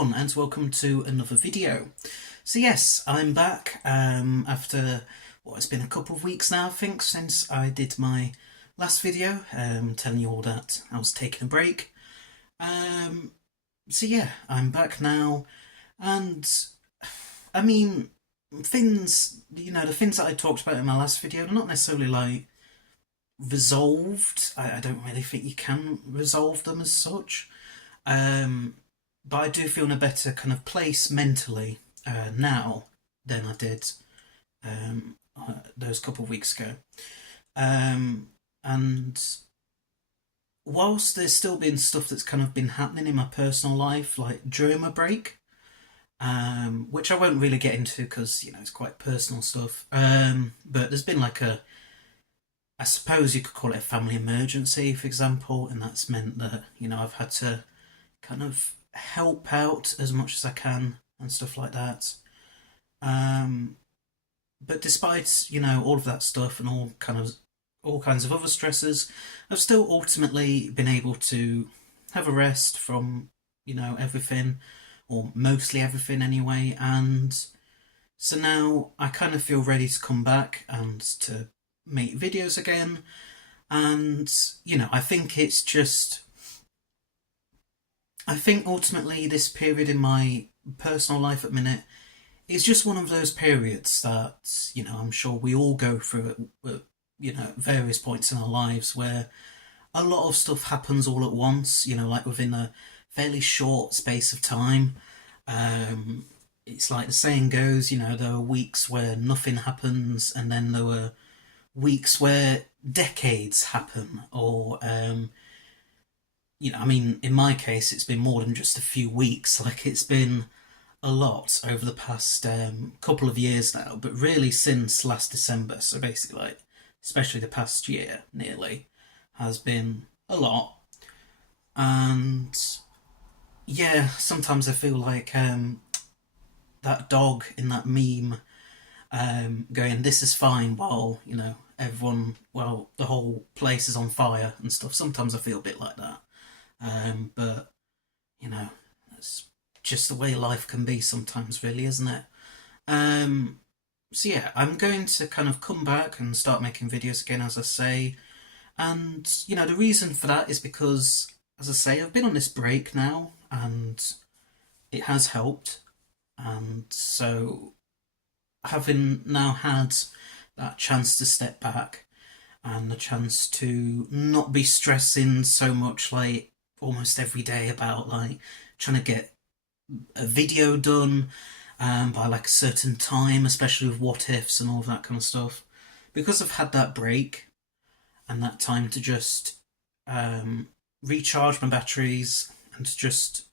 everyone and welcome to another video. So yes, I'm back after it's been a couple of weeks now I think since I did my last video telling you all that I was taking a break. Um, so yeah, I'm back now and I mean the things that I talked about in my last video are not necessarily like resolved. I don't really think you can resolve them as such. Um, but I do feel in a better kind of place mentally now than I did those couple of weeks ago. And whilst there's still been stuff that's kind of been happening in my personal life, like during my break, which I won't really get into because it's quite personal stuff. But there's been like I suppose you could call it a family emergency, for example, and that's meant that I've had to kind of help out as much as I can and stuff like that. Um, but despite all of that stuff and all kinds of other stresses, I've still ultimately been able to have a rest from everything, or mostly everything anyway. And so now I kind of feel ready to come back and to make videos again. And I think it's just I think ultimately this period in my personal life at the minute is just one of those periods that, I'm sure we all go through at, various points in our lives where a lot of stuff happens all at once, like within a fairly short space of time. It's like the saying goes, there are weeks where nothing happens, and then there were weeks where decades happen, or I mean, in my case, it's been more than just a few weeks. Like, it's been a lot over the past couple of years now, but really since last December. So basically, like, especially the past year, nearly, has been a lot. And yeah, sometimes I feel like that dog in that meme going, "This is fine," while the whole place is on fire and stuff. Sometimes I feel a bit like that. But it's just the way life can be sometimes, really, isn't it? Um, so yeah, I'm going to kind of come back and start making videos again, as I say. And the reason for that is because, as I say, I've been on this break now, and it has helped. And so, having now had that chance to step back and the chance to not be stressing so much, like almost every day, about like trying to get a video done by like a certain time, especially with what ifs and all of that kind of stuff. Because I've had that break and that time to just recharge my batteries and to just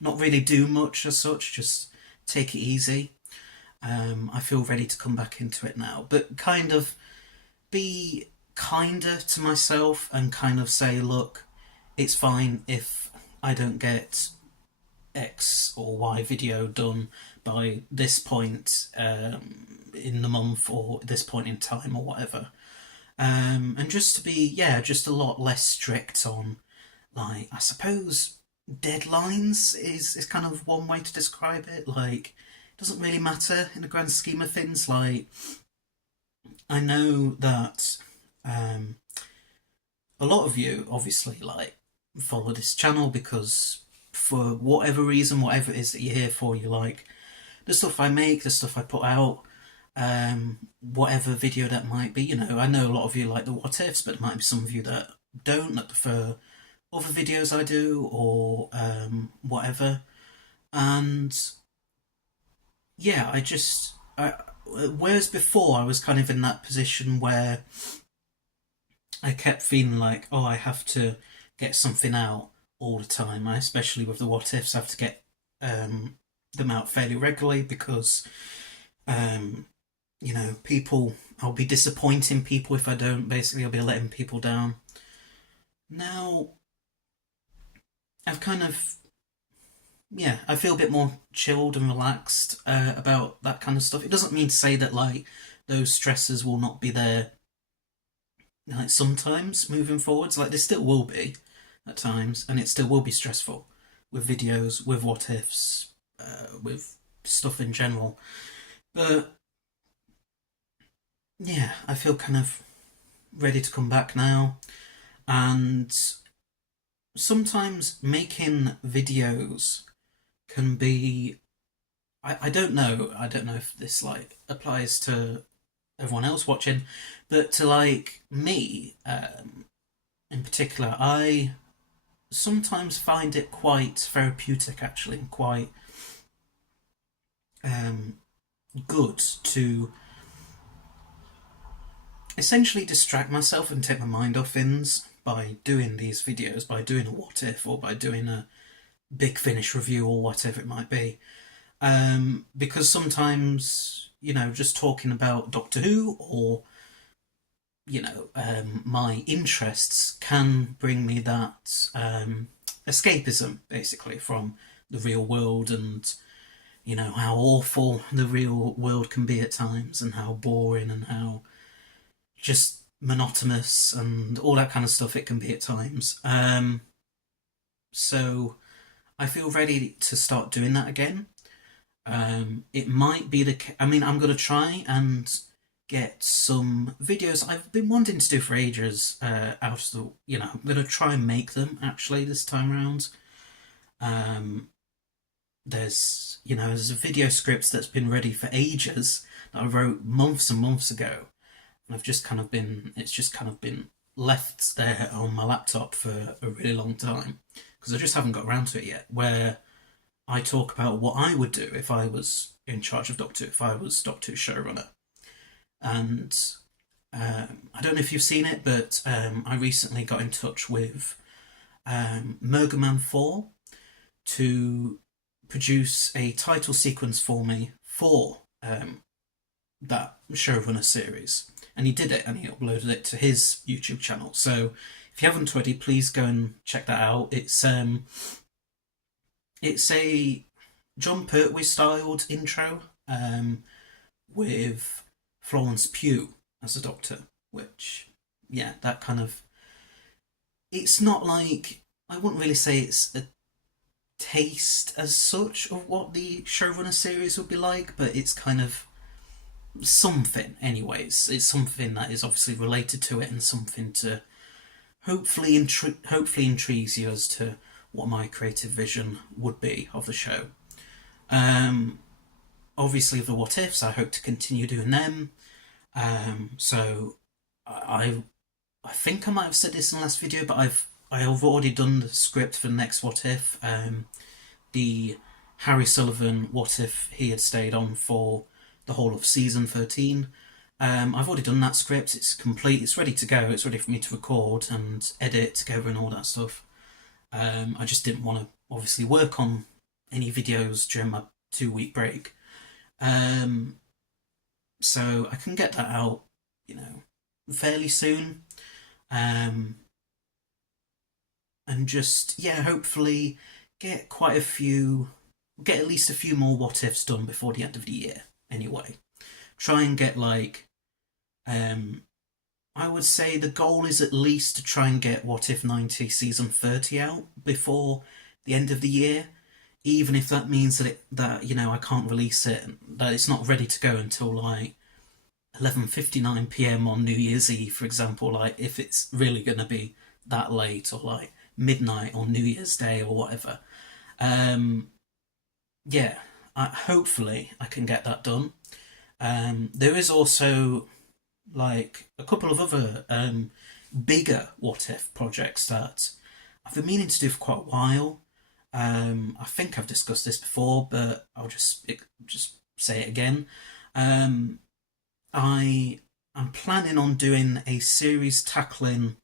not really do much as such, just take it easy. I feel ready to come back into it now, but kind of be kinder to myself and kind of say, look, it's fine if I don't get X or Y video done by this point in the month or this point in time or whatever. And just to be, just a lot less strict on, like, I suppose deadlines is kind of one way to describe it. Like, it doesn't really matter in the grand scheme of things. Like, I know that a lot of you obviously like follow this channel because for whatever reason, whatever it is that you're here for, you like the stuff I make, the stuff I put out, whatever video that might be. I know a lot of you like the what ifs, but there might be some of you that don't, that prefer other videos I do or whatever. And yeah, whereas before I was kind of in that position where I kept feeling like, oh, I have to get something out all the time. Especially with the what ifs, I have to get them out fairly regularly because, people, I'll be disappointing people if I don't. Basically, I'll be letting people down. Now, I've kind of, I feel a bit more chilled and relaxed about that kind of stuff. It doesn't mean to say that like those stresses will not be there like sometimes moving forwards. Like, there still will be at times, and it still will be stressful. with videos, with what ifs, with stuff in general. But yeah, I feel kind of ready to come back now. And sometimes making videos can be, I don't know, I don't know if this like applies to everyone else watching, but to like me in particular, I sometimes find it quite therapeutic actually, and quite um, good to essentially distract myself and take my mind off things by doing these videos, by doing a what if, or by doing a big finish review, or whatever it might be. Because sometimes, just talking about Doctor Who, or my interests can bring me that escapism, basically, from the real world, and how awful the real world can be at times, and how boring, and how just monotonous, and all that kind of stuff it can be at times. So I feel ready to start doing that again. It might be I mean, I'm going to try and get some videos I've been wanting to do for ages out of the. I'm going to try and make them actually this time around. Um, there's a video script that's been ready for ages that I wrote months and months ago, and it's just kind of been left there on my laptop for a really long time because I just haven't got around to it yet. Where I talk about what I would do if I was in charge of Doctor Who, if I was Doctor Who showrunner. And I don't know if you've seen it, but I recently got in touch with Mergaman 4 to produce a title sequence for me for that showrunner series. And he did it, and he uploaded it to his YouTube channel. So if you haven't already, please go and check that out. It's a Jon Pertwee styled intro with Florence Pugh as a Doctor, which, yeah, that kind of. It's not like. I wouldn't really say it's a taste as such of what the showrunner series would be like, but it's kind of something, anyways. It's something that is obviously related to it, and something to hopefully intrigues you as to what my creative vision would be of the show. Obviously, the what ifs, I hope to continue doing them. So I think I might have said this in the last video, but I have already done the script for the next what if. The Harry Sullivan what if he had stayed on for the whole of season 13. I've already done that script. It's complete. It's ready to go. It's ready for me to record and edit together and all that stuff. I just didn't want to obviously work on any videos during my 2-week break. So I can get that out, fairly soon. And just, yeah, hopefully get at least a few more what ifs done before the end of the year, anyway. Try and get I would say the goal is at least to try and get What If 90 season 30 out before the end of the year, even if that means that I can't release it, that it's not ready to go until 11:59 p.m. on New Year's Eve, for example. Like if it's really going to be that late, or midnight on New Year's Day or whatever. Yeah, hopefully I can get that done. There is also a couple of other bigger what if projects that I've been meaning to do for quite a while. I think I've discussed this before, but I'll just say it again. I am planning on doing a series tackling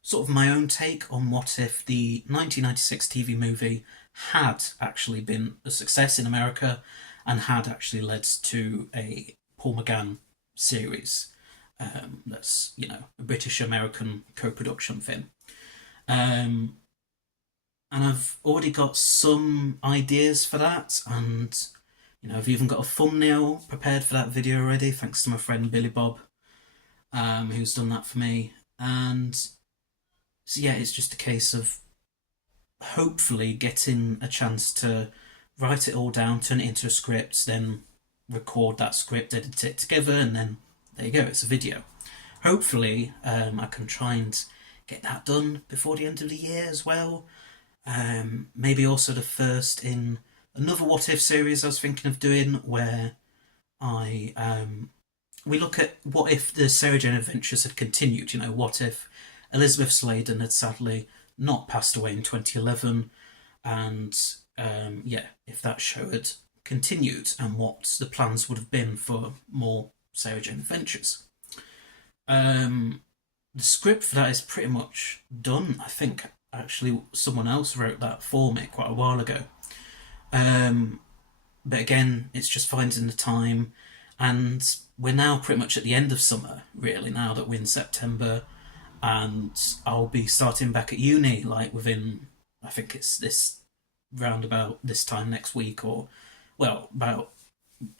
sort of my own take on what if the 1996 TV movie had actually been a success in America and had actually led to a Paul McGann series. That's a British-American co-production thing. And I've already got some ideas for that, and I've even got a thumbnail prepared for that video already, thanks to my friend Billy Bob, who's done that for me. And so yeah, it's just a case of hopefully getting a chance to write it all down, turn it into a script, then record that script, edit it together, and then there you go, it's a video. Hopefully, I can try and get that done before the end of the year as well. Maybe also the first in another What If series I was thinking of doing, where I we look at what if the Sarah Jane Adventures had continued. You know, what if Elizabeth Sladen had sadly not passed away in 2011, and yeah, if that show had continued, and what the plans would have been for more Sarah Jane Adventures. The script for that is pretty much done. I think actually someone else wrote that for me quite a while ago. Um, but again, it's just finding the time, and we're now pretty much at the end of summer, really. Now that we're in September, and I'll be starting back at uni like within, I think it's this round about this time next week, or well, about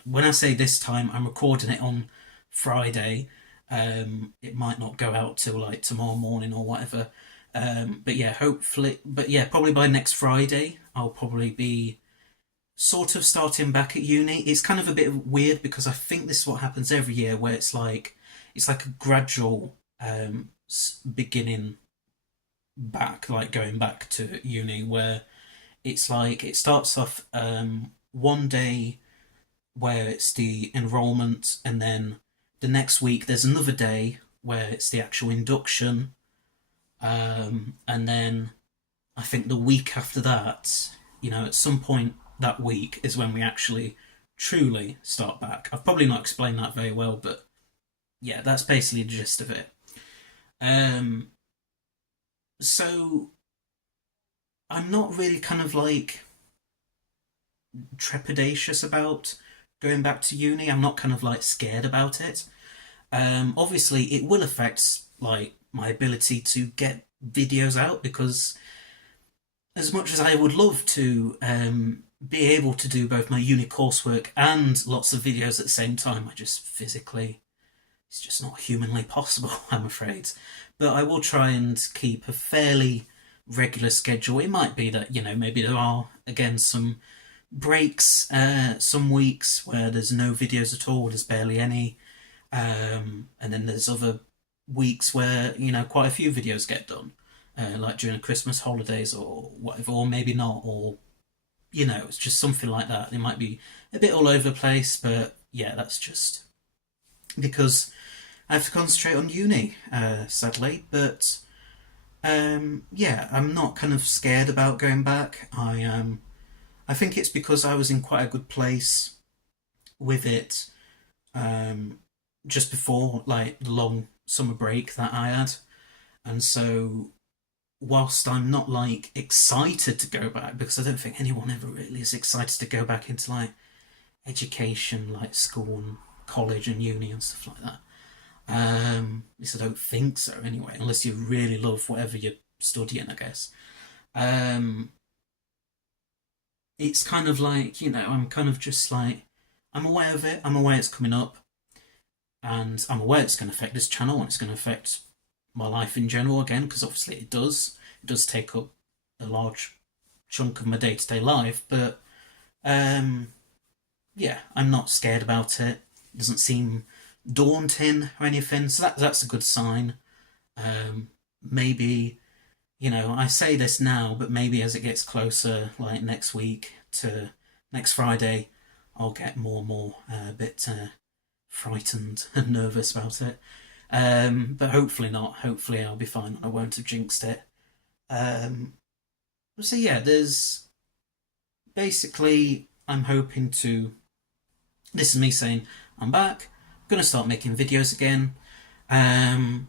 when I say this time, I'm recording it on Friday. It might not go out till like tomorrow morning or whatever. But yeah, hopefully, but yeah, probably by next Friday, I'll probably be sort of starting back at uni. It's kind of a bit weird because I think this is what happens every year, where it's like a gradual beginning back, like going back to uni, where it's like it starts off one day where it's the enrollment, and then the next week there's another day where it's the actual induction, and then I think the week after that, you know, at some point that week is when we actually truly start back. I've probably not explained that very well, but yeah, that's basically the gist of it. Um, so I'm not really kind of like trepidatious about going back to uni. I'm not kind of like scared about it. Obviously, it will affect like my ability to get videos out, because as much as I would love to be able to do both my uni coursework and lots of videos at the same time, I just physically, it's just not humanly possible, I'm afraid. But I will try and keep a fairly regular schedule. It might be that, you know, maybe there are, again, some breaks, some weeks where there's no videos at all, there's barely any. And then there's other weeks where, you know, quite a few videos get done, like during the Christmas holidays or whatever, or maybe not, or, you know, it's just something like that. It might be a bit all over the place, but yeah, that's just because I have to concentrate on uni, sadly. But yeah, I'm not kind of scared about going back. I think it's because I was in quite a good place with it um, just before like the long summer break that I had, and so whilst I'm not like excited to go back, because I don't think anyone ever really is excited to go back into like education, like school and college and uni and stuff like that. At least I don't think so anyway, unless you really love whatever you're studying, I guess. Um, it's kind of like, you know, I'm kind of just like, I'm aware of it, I'm aware it's coming up, and I'm aware it's going to affect this channel and it's going to affect my life in general again, because obviously it does. It does take up a large chunk of my day to day life, but um, yeah, I'm not scared about it. It doesn't seem daunting or anything, so that's a good sign. Maybe, you know, I say this now, but maybe as it gets closer, like next week to next Friday, I'll get more and more a bit frightened and nervous about it. But hopefully not. Hopefully I'll be fine and I won't have jinxed it. Um, so yeah, there's basically, I'm hoping to. This is me saying I'm back. I'm gonna start making videos again. Um,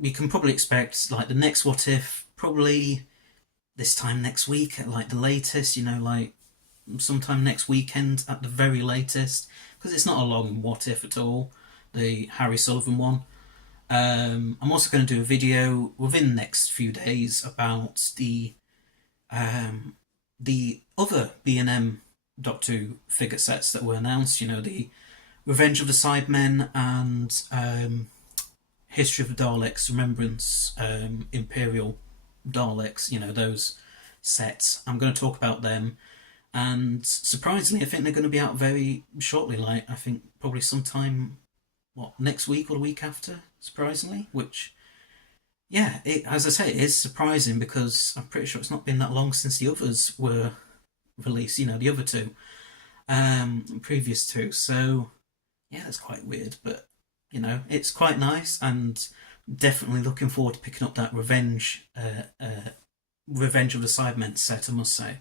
you can probably expect like the next What If probably this time next week at like the latest. You know, like sometime next weekend at the very latest, because it's not a long What If at all. The Harry Sullivan one. I'm also going to do a video within the next few days about um, the other B&M Doctor Who figure sets that were announced. You know, the Revenge of the Cybermen and History of the Daleks, Remembrance, Imperial Daleks. You know, those sets. I'm going to talk about them, and surprisingly, I think they're going to be out very shortly. Like I think probably sometime next week or the week after. Surprisingly, which yeah, as I say, it is surprising because I'm pretty sure it's not been that long since the others were released. You know, the other two, previous two. So yeah, that's quite weird, but you know, it's quite nice, and definitely looking forward to picking up that Revenge of the Cybermen set. I must say,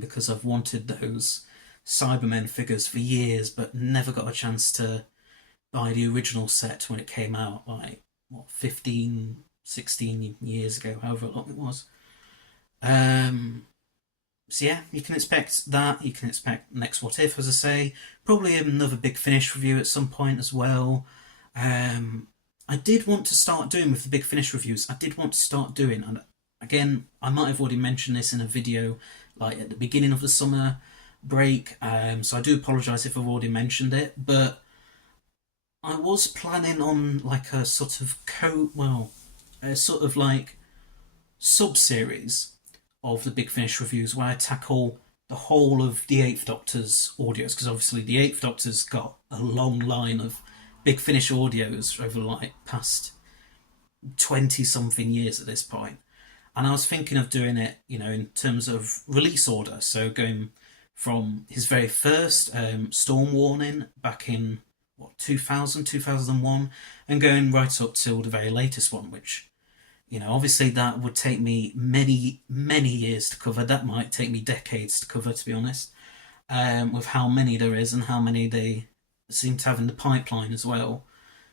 because I've wanted those Cybermen figures for years, but never got a chance to buy the original set when it came out, like what 15, 16 years ago, however long it was. Um, so yeah, you can expect that. You can expect next What If, as I say, probably another Big Finish review at some point as well. Um, I did want to start doing with the Big Finish reviews. I did want to start doing, and again, I might have already mentioned this in a video like at the beginning of the summer break. So I do apologise if I've already mentioned it, but I was planning on like a sort of a sort of like sub series of the Big Finish reviews where I tackle the whole of the Eighth Doctor's audios, because obviously the Eighth Doctor's got a long line of Big Finish audios over like past 20 something years at this point. And I was thinking of doing it, you know, in terms of release order. So going from his very first Storm Warning back in, 2000, 2001, and going right up till the very latest one, which, you know, obviously that would take me many, many years to cover. That might take me decades to cover, to be honest, with how many there is and how many they seem to have in the pipeline as well.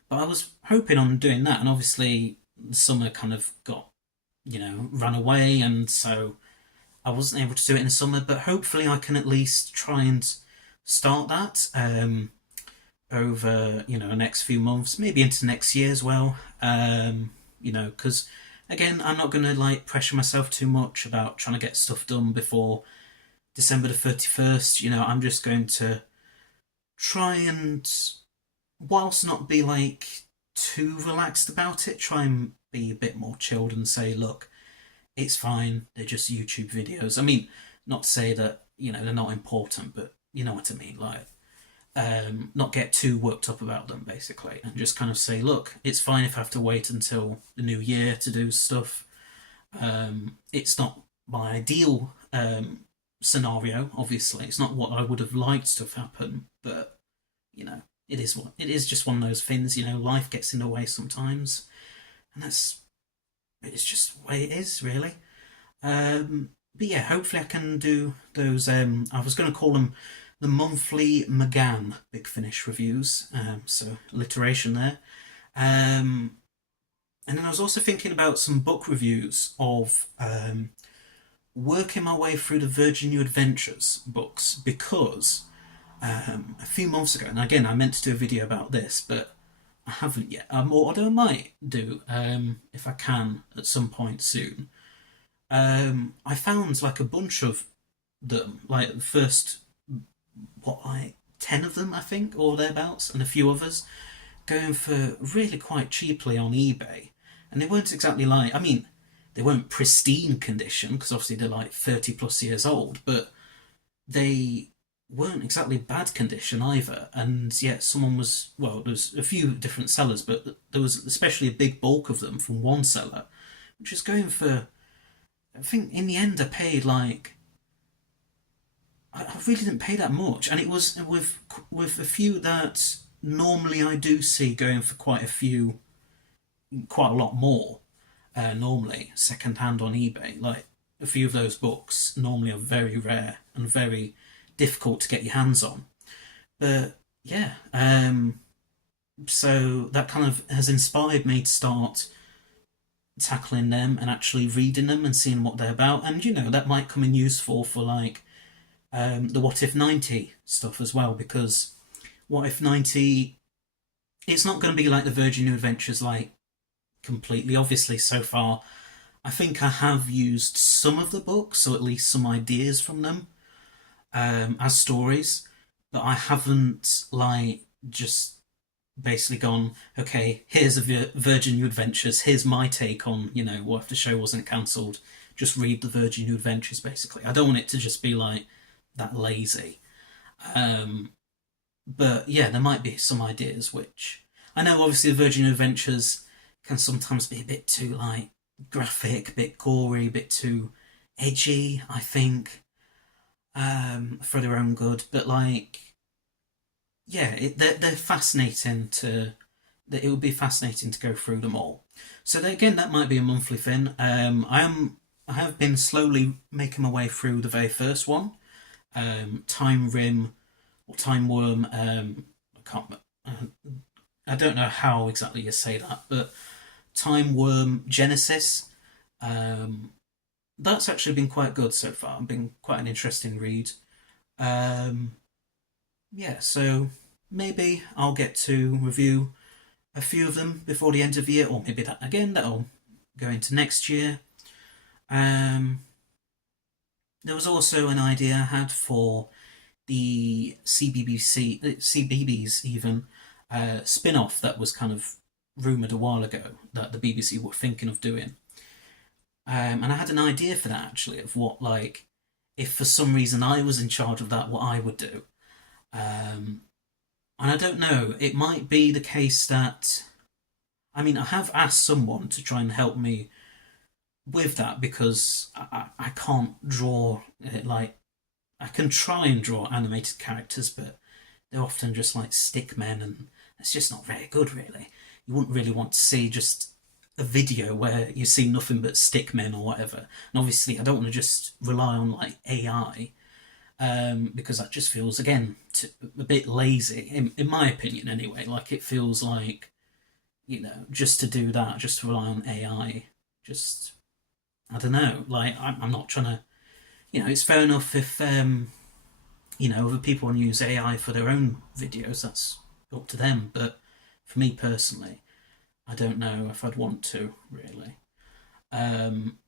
But I was hoping on doing that, and obviously the summer kind of got, you know, ran away, and so I wasn't able to do it in the summer. But hopefully, I can at least try and start that over, you know, the next few months, maybe into next year as well. You know, because again, I'm not going to like pressure myself too much about trying to get stuff done before December the 31st. You know, I'm just going to try and, whilst not be like too relaxed about it, try and be a bit more chilled and say, look, it's fine. They're just YouTube videos. I mean, not to say that, you know, they're not important, but you know what I mean. Like, not get too worked up about them, basically, and just kind of say, look, it's fine if I have to wait until the new year to do stuff. It's not my ideal scenario, obviously. It's not what I would have liked to have happened, but, you know, it is just one of those things, you know, life gets in the way sometimes, and it's just the way it is, really. But yeah, hopefully I can do those. I was going to call them the monthly McGann Big Finish reviews, so alliteration there. And then I was also thinking about some book reviews of working my way through the Virgin New Adventures books, because a few months ago, and again, I meant to do a video about this, but I haven't yet, or although I might do if I can at some point soon. I found like a bunch of them, like the first, like 10 of them, I think, or thereabouts, and a few others, going for really quite cheaply on eBay. And they weren't exactly like, I mean, they weren't pristine condition, because obviously they're like 30 plus years old, but they weren't exactly bad condition either. And yet someone was, well, there's a few different sellers, but there was especially a big bulk of them from one seller, which was going for, I think in the end I paid like, I really didn't pay that much, and it was with a few that normally I do see going for quite a lot more. Normally, second hand on eBay, like a few of those books normally are very rare and very difficult to get your hands on. But yeah, so that kind of has inspired me to start tackling them and actually reading them and seeing what they're about. And you know, that might come in useful for like the What If 90 stuff as well, because What If 90, it's not going to be like the Virgin New Adventures, like completely, obviously, so far. I think I have used some of the books, or at least some ideas from them, as stories, but I haven't like just basically gone, okay, here's a Virgin New Adventures, here's my take on, you know, What If the Show Wasn't Cancelled just read the Virgin New Adventures, basically. I don't want it to just be like that lazy. Um, but yeah, there might be some ideas which I know. Obviously, the Virgin New Adventures can sometimes be a bit too like graphic, a bit gory, a bit too edgy. I think for their own good, but like yeah, they're fascinating to. It would be fascinating to go through them all. So again, that might be a monthly thing. I have been slowly making my way through the very first one, Time Rim or Time Worm. I can't. I don't know how exactly you say that, but Time Worm Genesis. Um, that's actually been quite good so far. It's been quite an interesting read. Um, yeah, so maybe I'll get to review a few of them before the end of the year, or maybe that'll go into next year. Um, there was also an idea I had for the CBBS even spin off that was kind of rumoured a while ago that the BBC were thinking of doing. And I had an idea for that actually of what, like, if for some reason I was in charge of that, what I would do. Um, and I don't know, it might be the case that, I mean, I have asked someone to try and help me with that because I can't draw like I can try and draw animated characters, but they're often just like stick men, and it's just not very good, really. You wouldn't really want to see just a video where you see nothing but stick men or whatever. And obviously, I don't want to just rely on like AI because that just feels again a bit lazy, in my opinion, anyway. Like it feels like just to do that, just to rely on AI, just I don't know. Like I'm not trying to. It's fair enough if other people want to use AI for their own videos. That's up to them. But for me personally, I don't know if I'd want to really. Um,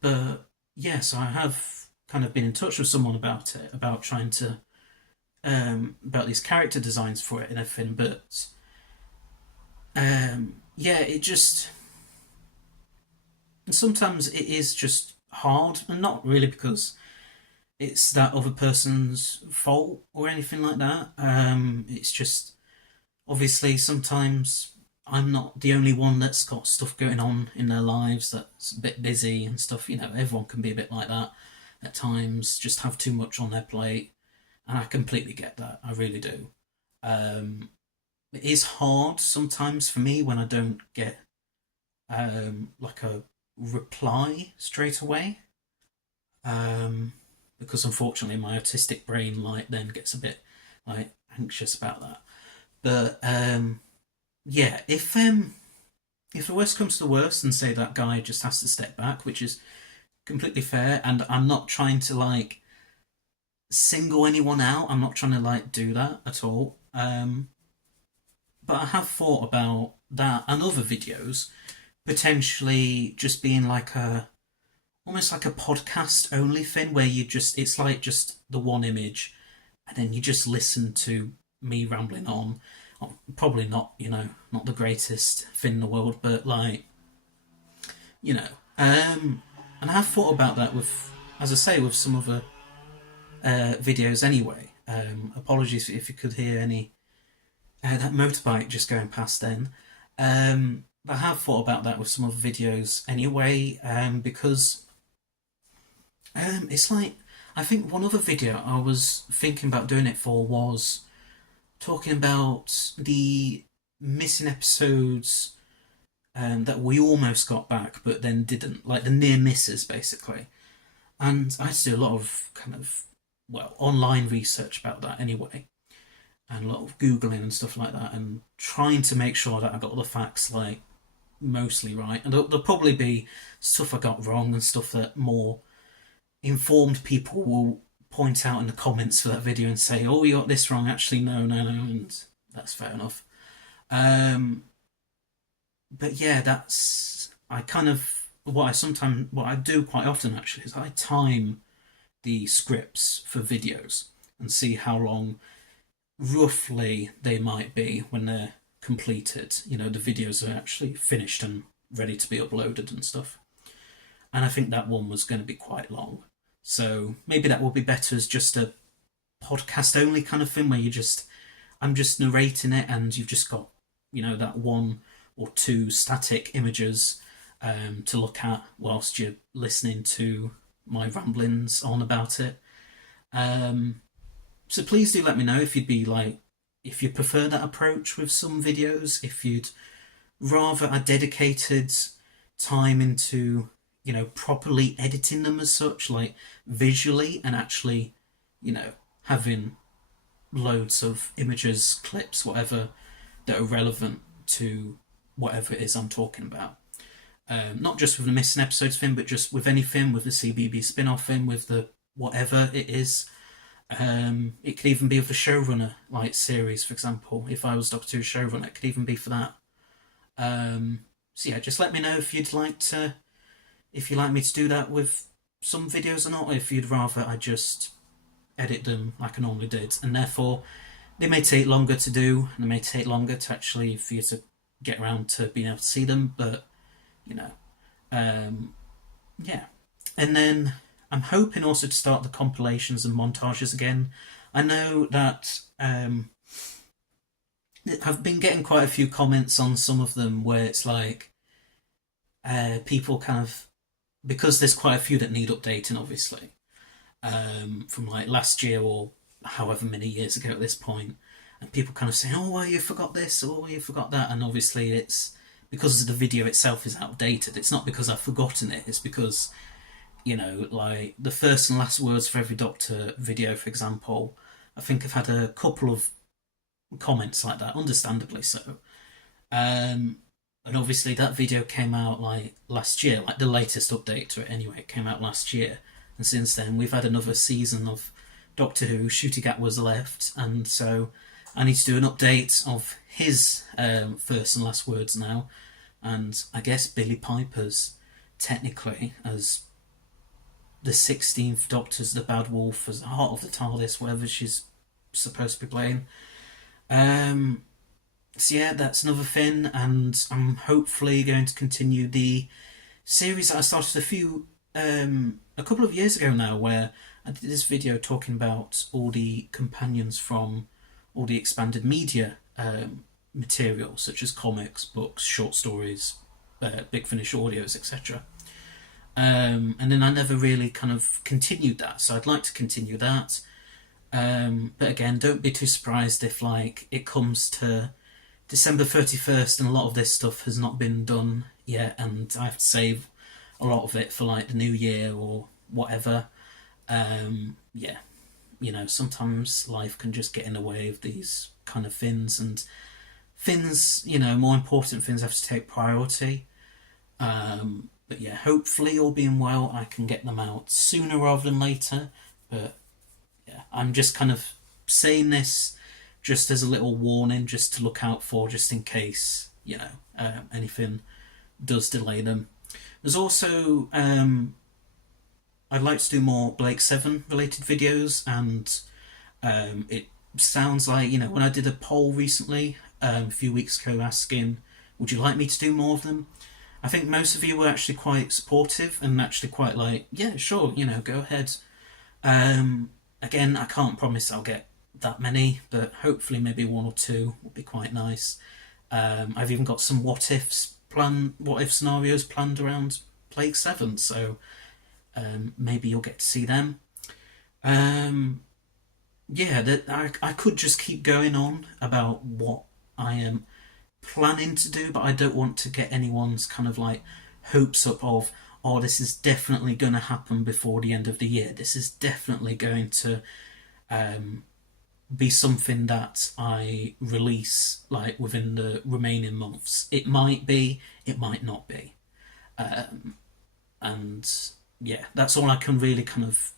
but yes, I have kind of been in touch with someone about it, about trying to about these character designs for it and everything. But yeah, it just sometimes it is just hard, and not really because it's that other person's fault or anything like that. It's just obviously sometimes I'm not the only one that's got stuff going on in their lives that's a bit busy and stuff. Everyone can be a bit like that at times, just have too much on their plate, and I completely get that. I really do. Um, it is hard sometimes for me when I don't get like a reply straight away. Um, because unfortunately my autistic brain like then gets a bit like anxious about that. But yeah, if the worst comes to the worst and say that guy just has to step back, which is completely fair, and I'm not trying to like single anyone out. I'm not trying to like do that at all. But I have thought about that and other videos potentially just being like a almost like a podcast only thing where it's like just the one image and then you just listen to me rambling on. Probably not, not the greatest thing in the world, but like, you know. And I have thought about that with, as I say, with some other videos anyway. Apologies if you could hear any that motorbike just going past then. I have thought about that with some other videos anyway, because it's like I think one other video I was thinking about doing it for was talking about the missing episodes that we almost got back but then didn't, like the near misses basically. And I had to do a lot of kind of online research about that anyway, and a lot of googling and stuff like that, and trying to make sure that I got all the facts like mostly right. And there'll probably be stuff I got wrong and stuff that more informed people will point out in the comments for that video and say, "Oh, you got this wrong." Actually, no, and that's fair enough. Um, but yeah, that's I kind of what I do quite often actually is I time the scripts for videos and see how long roughly they might be when they're completed. The videos are actually finished and ready to be uploaded and stuff. and I think that one was going to be quite long. So maybe that will be better as just a podcast only kind of thing where I'm just narrating it and you've just got, that one or two static images to look at whilst you're listening to my ramblings on about it. So please do let me know if you prefer that approach with some videos, if you'd rather a dedicated time into, properly editing them as such, like visually, and actually, having loads of images, clips, whatever, that are relevant to whatever it is I'm talking about. Not just with the missing episodes thing, but just with anything, with the CBB spin-off thing, with the whatever it is. It could even be with the showrunner, like series, for example. If I was Doctor Who showrunner, it could even be for that. So yeah, just let me know if you'd like me to do that with some videos or not, or if you'd rather I just edit them like I normally did, and therefore they may take longer to do, and they may take longer to actually for you to get around to being able to see them, but yeah. And then I'm hoping also to start the compilations and montages again. I know that I've been getting quite a few comments on some of them where it's like people kind of, because there's quite a few that need updating, obviously, from like last year or however many years ago at this point, and people kind of say, "Oh, well, you forgot this, or you forgot that," and obviously it's because the video itself is outdated. It's not because I've forgotten it. It's because like the first and last words for every Doctor video, for example, I think I've had a couple of comments like that, understandably so. And obviously that video came out like last year, like the latest update to it anyway, it came out last year. And since then we've had another season of Doctor Who. Ncuti Gatwa's left, and so I need to do an update of his first and last words now. And I guess Billie Piper's, technically, as the 16th Doctor's the Bad Wolf, as the Heart of the TARDIS, whatever she's supposed to be playing. So yeah, that's another thing, and I'm hopefully going to continue the series that I started a couple of years ago now, where I did this video talking about all the companions from all the expanded media material, such as comics, books, short stories, Big Finish audios, etc. And then I never really kind of continued that, so I'd like to continue that. But again, don't be too surprised if like it comes to December 31st and a lot of this stuff has not been done yet, and I have to save a lot of it for like the new year or whatever. Yeah, sometimes life can just get in the way of these kind of things, and things, more important things have to take priority. But yeah, hopefully, all being well, I can get them out sooner rather than later. But yeah, I'm just kind of saying this just as a little warning, just to look out for, just in case, anything does delay them. There's also, I'd like to do more Blake 7 related videos, and it sounds like, when I did a poll recently, a few weeks ago, asking, would you like me to do more of them? I think most of you were actually quite supportive and actually quite like, yeah, sure, go ahead. Again, I can't promise I'll get that many, but hopefully maybe one or two would be quite nice. I've even got some what if scenarios planned around Plague 7, so maybe you'll get to see them. Yeah, I could just keep going on about what I am planning to do, but I don't want to get anyone's kind of like hopes up of, oh, this is definitely going to happen before the end of the year. This is definitely going to be something that I release like within the remaining months. It might be, it might not be. And yeah, that's all I can really kind of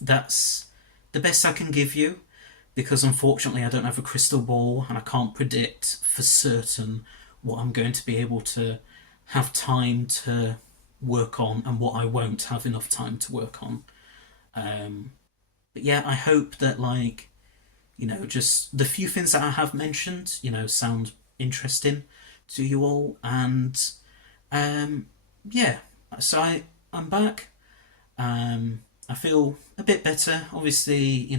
that's the best I can give you, because unfortunately I don't have a crystal ball and I can't predict for certain what I'm going to be able to have time to work on and what I won't have enough time to work on. But yeah, I hope that just the few things that I have mentioned, sound interesting to you all, and yeah, so I'm back. I feel a bit better. Obviously,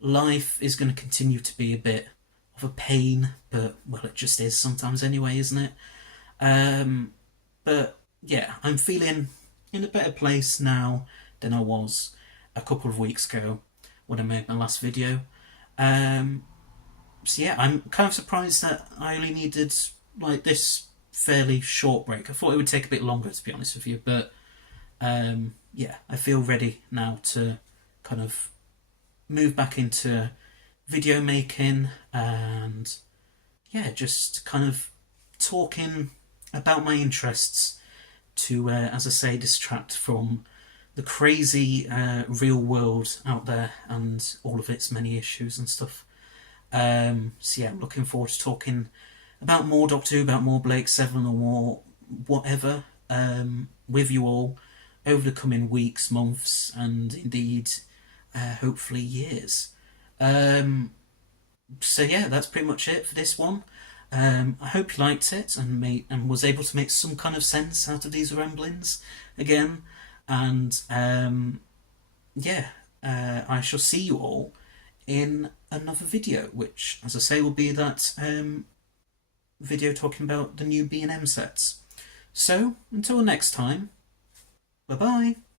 life is going to continue to be a bit of a pain, but well, it just is sometimes anyway, isn't it? Um, but yeah, I'm feeling in a better place now than I was a couple of weeks ago when I made my last video. Um, so yeah, I'm kind of surprised that I only needed like this fairly short break. I thought it would take a bit longer, to be honest with you, but yeah, I feel ready now to kind of move back into video making and yeah, just kind of talking about my interests to, as I say, distract from the crazy real world out there and all of its many issues and stuff. So yeah, I'm looking forward to talking about more Doctor Who, about more Blake Seven, or more whatever with you all over the coming weeks, months, and indeed, hopefully, years. Um, so yeah, that's pretty much it for this one. I hope you liked it and was able to make some kind of sense out of these ramblings again. And yeah, I shall see you all in another video, which, as I say, will be that video talking about the new B&M sets. So, until next time, bye bye.